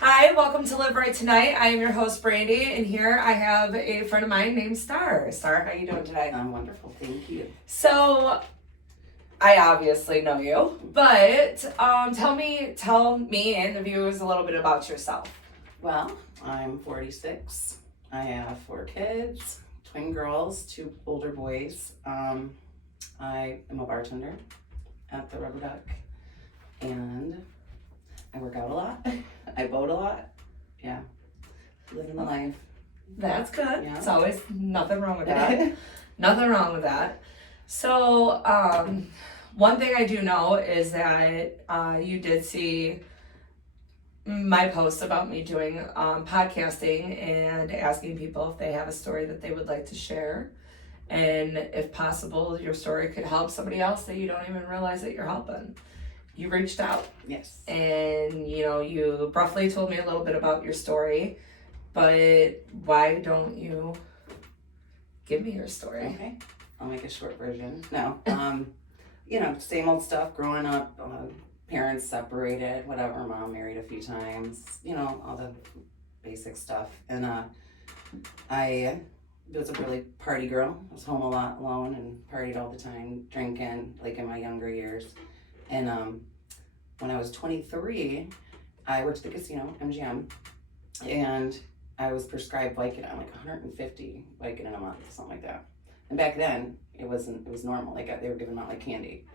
Hi, welcome to Live Right Tonight. I am your host, Brandi, and here I have a friend of mine named Starr. Starr, how you doing today? I'm wonderful, thank you. So, I obviously know you, but tell me and the viewers a little bit about yourself. Well, I'm 46. I have 4 kids, twin girls, 2 older boys. I am a bartender at the Rubber Duck, and I work out a lot. I boat a lot. Yeah, living the life. That's good. Yeah. It's always nothing wrong with Yeah. that. Nothing wrong with that. So, one thing I do know is that you did see my post about me doing podcasting and asking people if they have a story that they would like to share. And if possible, your story could help somebody else that you don't even realize that you're helping. You reached out. Yes. And, you roughly told me a little bit about your story, but why don't you give me your story? Okay. I'll make a short version. No. Same old stuff growing up. Parents separated, whatever. Mom married a few times. All the basic stuff. And I was a really party girl. I was home a lot alone and partied all the time, drinking, like in my younger years. And when I was 23, I worked at the casino, MGM, and I was prescribed Vicodin, like 150 Vicodin a month, something like that. And back then, it was normal. Like they were giving them out like candy.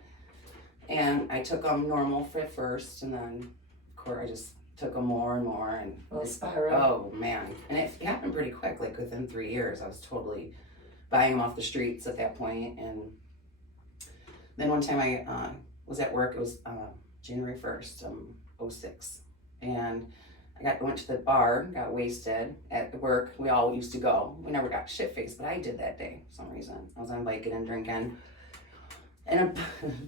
And I took them normal for at first, and then, of course, I just took them more and more. And A little spiral. Oh, man. And it happened pretty quick. Like within 3 years, I was totally buying them off the streets at that point. And then one time I was at work. It was January 1st, 06. And I went to the bar, got wasted at work. We all used to go. We never got shit-faced, but I did that day for some reason. I was on Vicodin and drinking. And a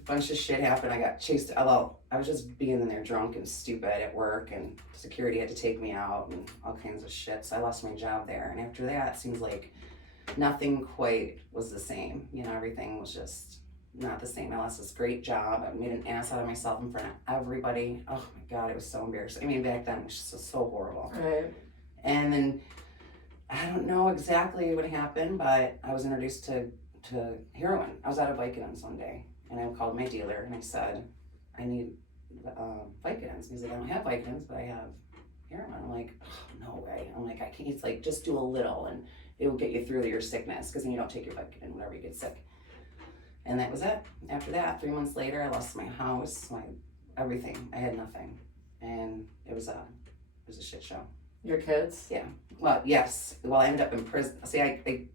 bunch of shit happened. I got chased. Well, I was just being in there drunk and stupid at work, and security had to take me out and all kinds of shit. So I lost my job there. And after that, it seems like nothing quite was the same. Everything was just not the same. I lost this great job. I made an ass out of myself in front of everybody. Oh my God, it was so embarrassing. I mean, back then it was just so horrible. Right. And then I don't know exactly what happened, but I was introduced to heroin. I was out of Vicodins one day, and I called my dealer and I said, I need Vicodins. He's like, I don't have Vicodins, but I have heroin. I'm like, oh, no way. I'm like, I can't. He's like, just do a little and it will get you through your sickness, because then you don't take your Vicodin whenever you get sick. And that was it. After that, 3 months later, I lost my house, my everything. I had nothing, and it was a shit show. Your kids? Yeah. Well, yes. Well, I ended up in prison. See, I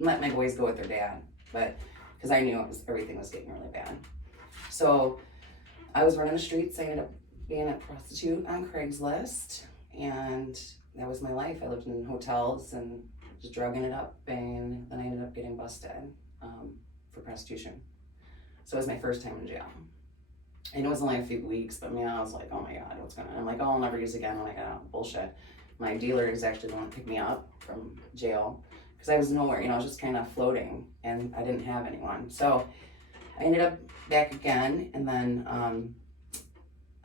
let my boys go with their dad, but because I knew everything was getting really bad. So I was running the streets. I ended up being a prostitute on Craigslist, and that was my life. I lived in hotels and just drugging it up, and then I ended up getting busted for prostitution. So it was my first time in jail. And it was only a few weeks, but I was like, oh my God, what's going on? I'm like, oh, I'll never use again when I got out. Bullshit. My dealer is actually the one to pick me up from jail, because I was nowhere, I was just kind of floating, and I didn't have anyone. So I ended up back again, and then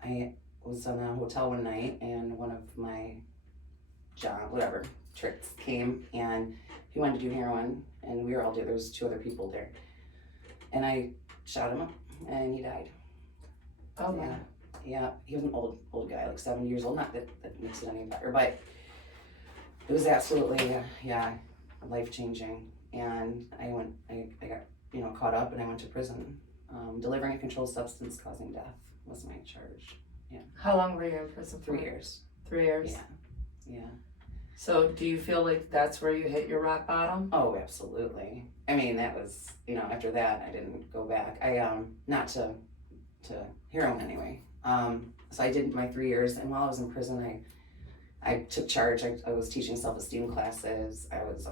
I was in a hotel one night, and one of my tricks came, and he wanted to do heroin, and we were all there. There was 2 other people there, and I shot him up, and he died. Oh, yeah. Yeah, he was an old guy, like 70 years old. Not that makes it any better, but it was absolutely, life-changing. And I got, caught up, and I went to prison. Delivering a controlled substance causing death was my charge. Yeah. How long were you in prison for? 3 years. 3 years? Yeah. So do you feel like that's where you hit your rock bottom? Oh, absolutely. I mean, that was, after that, I didn't go back. Not to heroin anyway. So I did my 3 years, and while I was in prison, I took charge. I was teaching self-esteem classes. I was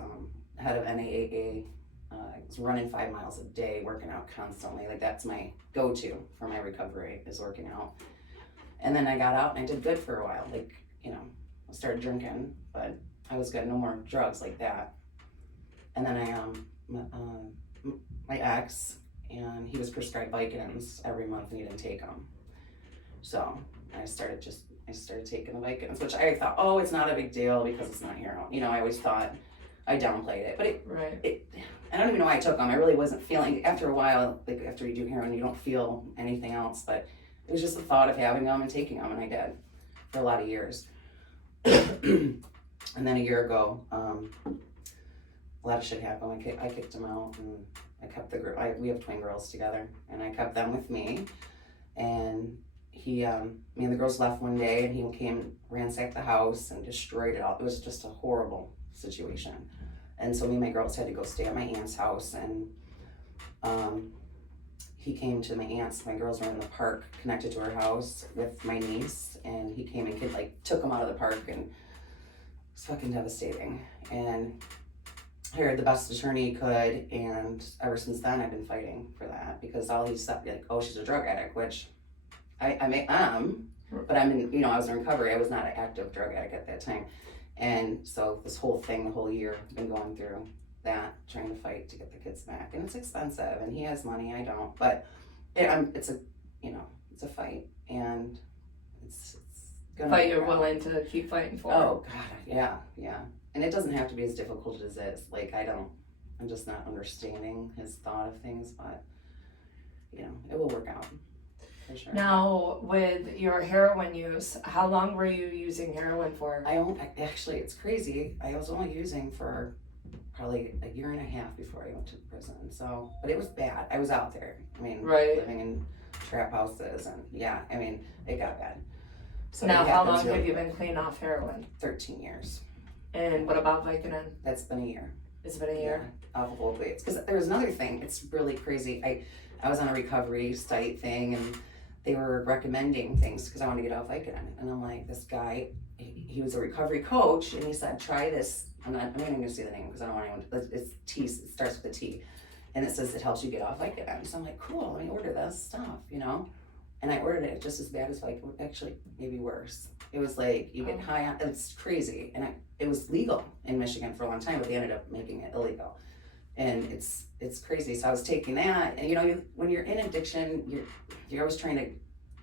head of NAAA. I was running 5 miles a day, working out constantly. Like, that's my go-to for my recovery, is working out. And then I got out, and I did good for a while. Like, I started drinking, but I was good. No more drugs like that. And then my ex, and he was prescribed Vicodins every month, and he didn't take them. So I started just I started taking the Vicodins, which I thought, oh, it's not a big deal because it's not heroin. You know, I always thought I downplayed it, but I don't even know why I took them. I really wasn't feeling, after a while, like after you do heroin, you don't feel anything else, but it was just the thought of having them and taking them, and I did for a lot of years. And then a year ago, a lot of shit happened. I kicked him out, and I kept we have twin girls together, and I kept them with me. And me and the girls left one day, and he came, ransacked the house, and destroyed it all. It was just a horrible situation. And so me and my girls had to go stay at my aunt's house, and he came to my aunt's. My girls were in the park connected to her house with my niece, and he came and took them out of the park, and it was fucking devastating. And hired the best attorney he could, and ever since then I've been fighting for that, because all he said, like, oh, she's a drug addict, which I am, but I was in recovery. I was not an active drug addict at that time. And so this whole thing, the whole year, I've been going through that, trying to fight to get the kids back, and it's expensive, and he has money, I don't, but it's a fight, and it's gonna But you're willing to keep fighting for. Oh God, yeah. And it doesn't have to be as difficult as it is. Like, I'm just not understanding his thought of things, but it will work out. For sure. Now, with your heroin use, how long were you using heroin for? Actually, it's crazy. I was only using for probably a year and a half before I went to prison. So, but it was bad. I was out there. Living in trap houses, and it got bad. So now, how long have you been clean off heroin? 13 years. And what about Vicodin? That's been a year. It's been a year? Yeah, off of opiates. Because there was another thing. It's really crazy. I was on a recovery site thing, and they were recommending things because I wanted to get off Vicodin. And I'm like, this guy, he was a recovery coach, and he said, try this. I'm not even going to say the name because I don't want anyone. It's T. It starts with a T. And it says it helps you get off Vicodin. So I'm like, cool, let me order this stuff, And I ordered it just as bad as actually maybe worse. It was like you get high on, it's crazy. And it was legal in Michigan for a long time, but they ended up making it illegal. And it's crazy. So I was taking that, and when you're in addiction, you're always trying to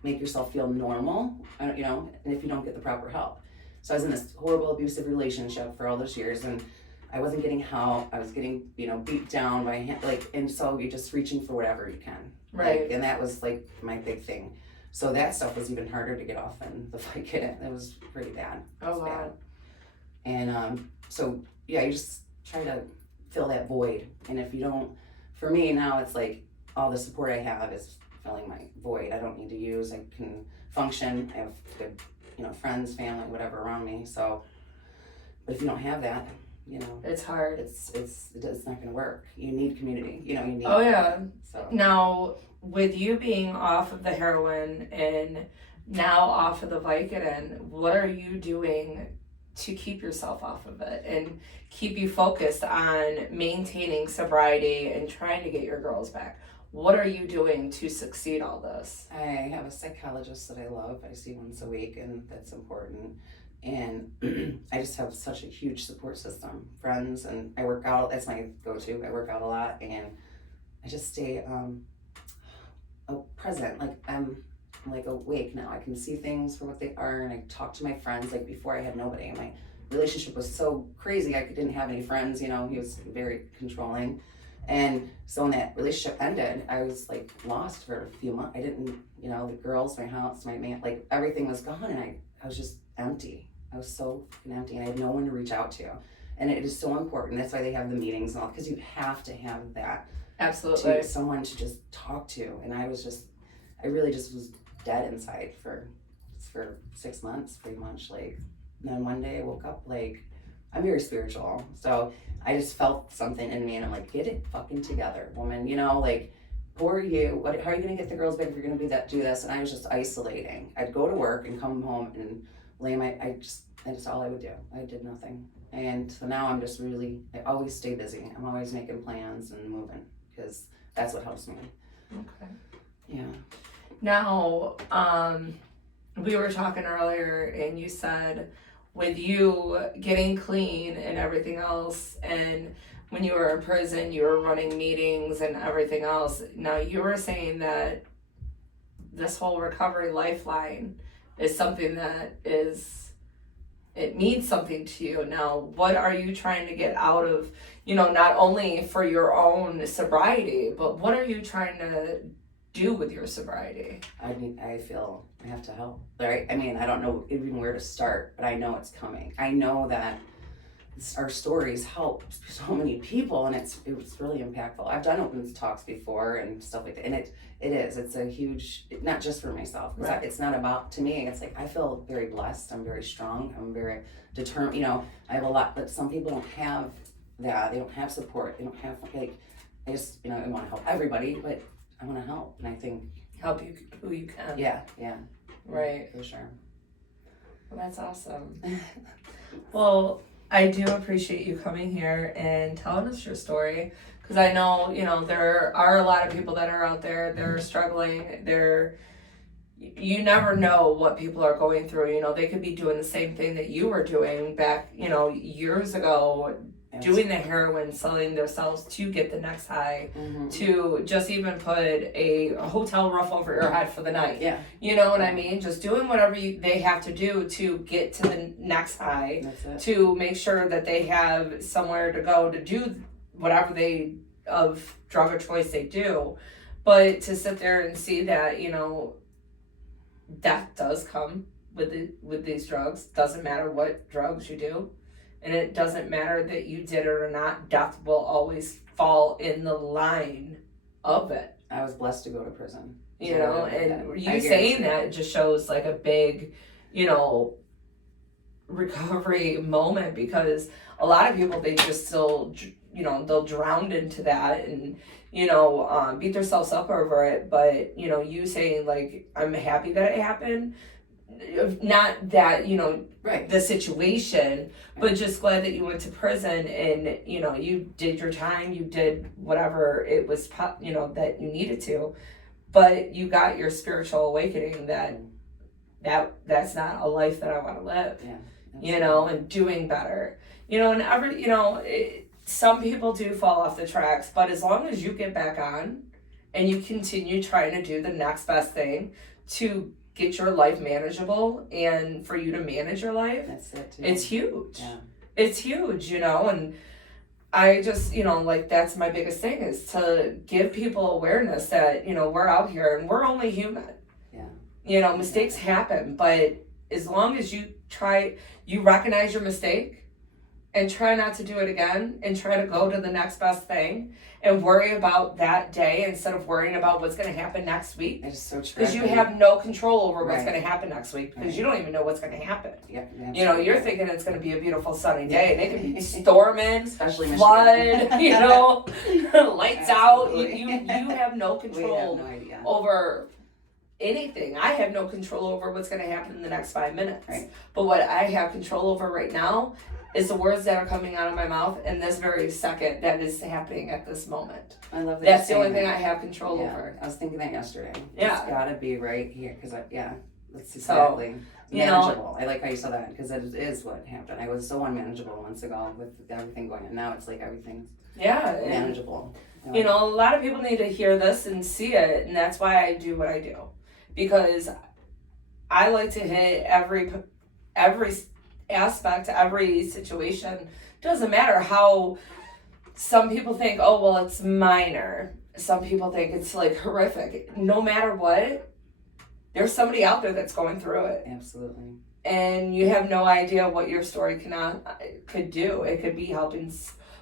make yourself feel normal, and if you don't get the proper help. So I was in this horrible abusive relationship for all those years, and I wasn't getting help. I was getting, beat down by and so you're just reaching for whatever you can. Right. And that was my big thing. So that stuff was even harder to get off than the Vicodin. It was pretty bad. Oh, wow. Bad. And you just try to fill that void. And if you don't, for me now, it's like all the support I have is filling my void. I don't need to use. I can function. I have good, friends, family, whatever around me. So, but if you don't have that, it's hard. It's not going to work. You need community. You need. Oh yeah. So now, with you being off of the heroin and now off of the Vicodin, what are you doing to keep yourself off of it and keep you focused on maintaining sobriety and trying to get your girls back? What are you doing to succeed all this? I have a psychologist that I love. I see once a week, and that's important. And I just have such a huge support system, friends, and I work out. That's my go-to. I work out a lot, and I just stay present. Like I'm awake now. I can see things for what they are, and I talk to my friends. Like before, I had nobody. My relationship was so crazy. I didn't have any friends. He was very controlling, and so when that relationship ended, I was lost for a few months. I didn't, the girls, my house, my man, everything was gone, and I was just empty. I was so empty, and I had no one to reach out to. And it is so important. That's why they have the meetings and all, because you have to have that. Absolutely. Someone to just talk to. And I really just was dead inside for 6 months, pretty much. And then one day I woke up, I'm very spiritual. So I just felt something in me, and I'm like, get it fucking together, woman. Who are you? How are you going to get the girls back if you're going to do this? And I was just isolating. I'd go to work and come home and that's all I would do. I did nothing. And so now I'm just I always stay busy. I'm always making plans and moving, because that's what helps me. Okay. Yeah. Now, we were talking earlier, and you said with you getting clean and everything else, and when you were in prison, you were running meetings and everything else. Now, you were saying that this whole recovery lifeline is something that it means something to you. Now, what are you trying to get out of, not only for your own sobriety, but what are you trying to do with your sobriety? I feel I have to help. Right? I mean, I don't know even where to start, but I know it's coming. I know that our stories help so many people, and it's really impactful. I've done open talks before and stuff like that, and it's a huge, not just for myself, Right. It's not about, to me, it's like I feel very blessed, I'm very strong, I'm very determined, I have a lot, but some people don't have that, they don't have support, they don't have, like, I just, I want to help everybody, but I want to help, and I think Help you who you can. yeah, Right. for sure. Well, that's awesome. Well, I do appreciate you coming here and telling us your story, because I know, there are a lot of people that are out there, they're struggling, you never know what people are going through. They could be doing the same thing that you were doing back, years ago, doing the heroin, selling themselves to get the next high, to just even put a hotel roof over your head for the night. Yeah. You know what I mean? Just doing whatever they have to do to get to the next high, to make sure that they have somewhere to go to do whatever of drug of choice they do. But to sit there and see that, death does come with these drugs. Doesn't matter what drugs you do. And it doesn't matter that you did it or not, death will always fall in the line of it. I was blessed to go to prison. And you saying that just shows like a big, recovery moment, because a lot of people, they just still, they'll drown into that and, beat themselves up over it. But, you saying like, I'm happy that it happened. Not that, right. the situation, but just glad that you went to prison and, you did your time, you did whatever it was, that you needed to, but you got your spiritual awakening that's not a life that I want to live, and doing better, and some people do fall off the tracks, but as long as you get back on and you continue trying to do the next best thing to get your life manageable and for you to manage your life, that's it too. It's huge. Yeah. It's huge, and I just, that's my biggest thing, is to give people awareness that, we're out here and we're only human. Yeah. Mistakes happen, but as long as you recognize your mistake and try not to do it again and try to go to the next best thing and worry about that day instead of worrying about what's going to happen next week. It's so true. Because you have no control over what's going to happen next week, because you don't even know what's going to happen. Yeah, you're thinking it's going to be a beautiful sunny day, and it can be storming, especially flood, lights out. You have no control over anything. I have no control over what's going to happen in the next 5 minutes. Right. But what I have control over right now is the words that are coming out of my mouth in this very second that is happening at this moment. I love that. That's the only thing I have control over. I was thinking that yesterday. Yeah. It's gotta be right here, because that's exactly manageable. I like how you said that, because it is what happened. I was so unmanageable months ago with everything going on. Now it's like everything's manageable. A lot of people need to hear this and see it, and that's why I do what I do, because I like to hit every aspect, every situation. Doesn't matter how some people think, oh, well, it's minor. Some people think it's like horrific. No matter what, there's somebody out there that's going through it. Absolutely. And you have no idea what your story could do. It could be helping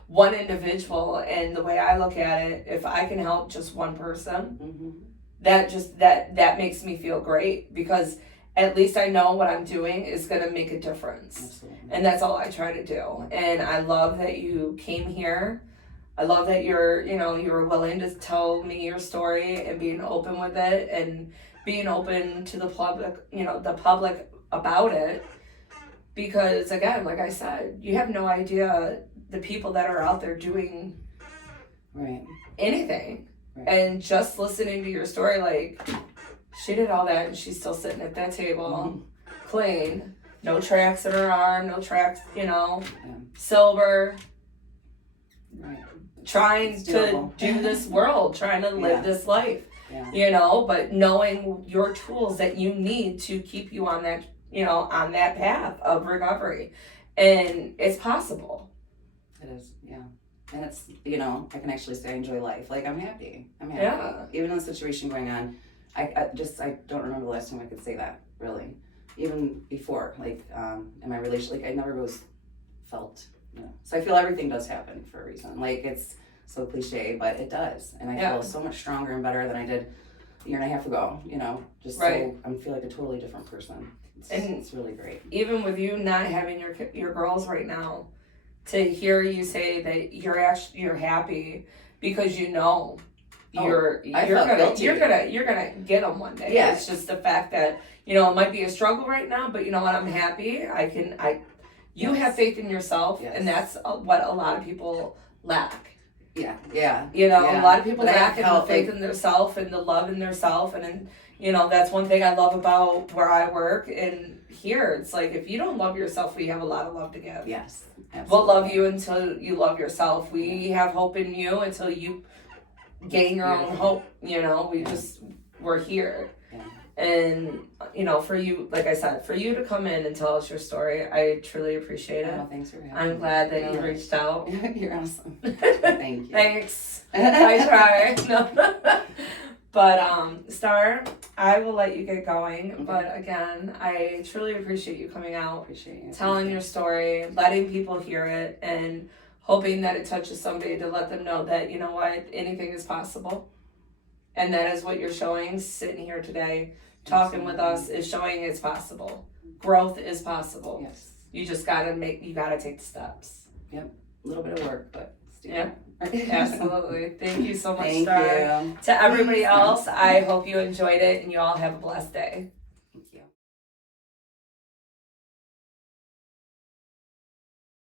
one individual. And the way I look at it, if I can help just one person, that makes me feel great, because at least I know what I'm doing is going to make a difference. Absolutely. And that's all I try to do. And I love that you came here. I love that you're willing to tell me your story and being open with it and being open to the public about it. Because again, like I said, you have no idea the people that are out there doing anything. Right. And just listening to your story, like, she did all that and she's still sitting at that table, clean, no tracks in her arm, no tracks, silver, trying to do this world, trying to live this life. Yeah. you know, but knowing your tools that you need to keep you on that, you know, on that path of recovery. And it's possible. It is, yeah. And it's, you know, I can actually say I enjoy life. Like, I'm happy. Yeah. Even in the situation going on, I don't remember the last time I could say that, really. Even before, like, in my relationship, like, I never was felt, you know. So I feel everything does happen for a reason. Like, it's so cliche, but it does. And I feel so much stronger and better than I did a year and a half ago, you know. Just so, I feel like a totally different person. It's really great. Even with you not having your girls right now, to hear you say that you're happy because you know you're gonna get them one day. Yeah. It's just the fact that, you know, it might be a struggle right now, but you know what, I'm happy. You have faith in yourself, and that's what a lot of people lack. Yeah. You know, a lot of people lack in the faith in themselves and the love in themselves, and you know, that's one thing I love about where I work and here. It's like, if you don't love yourself, we have a lot of love to give. Yes, absolutely. We'll love you until you love yourself. We have hope in you until you gain your own hope. You know, we're here. Yeah. And, you know, for you, like I said, for you to come in and tell us your story, I truly appreciate it. Oh, thanks for having me. I'm glad that you reached out. You're awesome. Thank you. Thanks. I try. No. But, Starr, I will let you get going. Okay. But again, I truly appreciate you coming out, appreciate you. telling your story, letting people hear it, and hoping that it touches somebody to let them know that, you know what, anything is possible. And that is what you're showing, sitting here today, talking with us, is showing it's possible. Growth is possible. Yes. You just gotta take the steps. Yep. A little bit of work, but still. Yeah. Absolutely. Thank you so much, Thank Starr. you. To everybody else, I hope you enjoyed it and you all have a blessed day.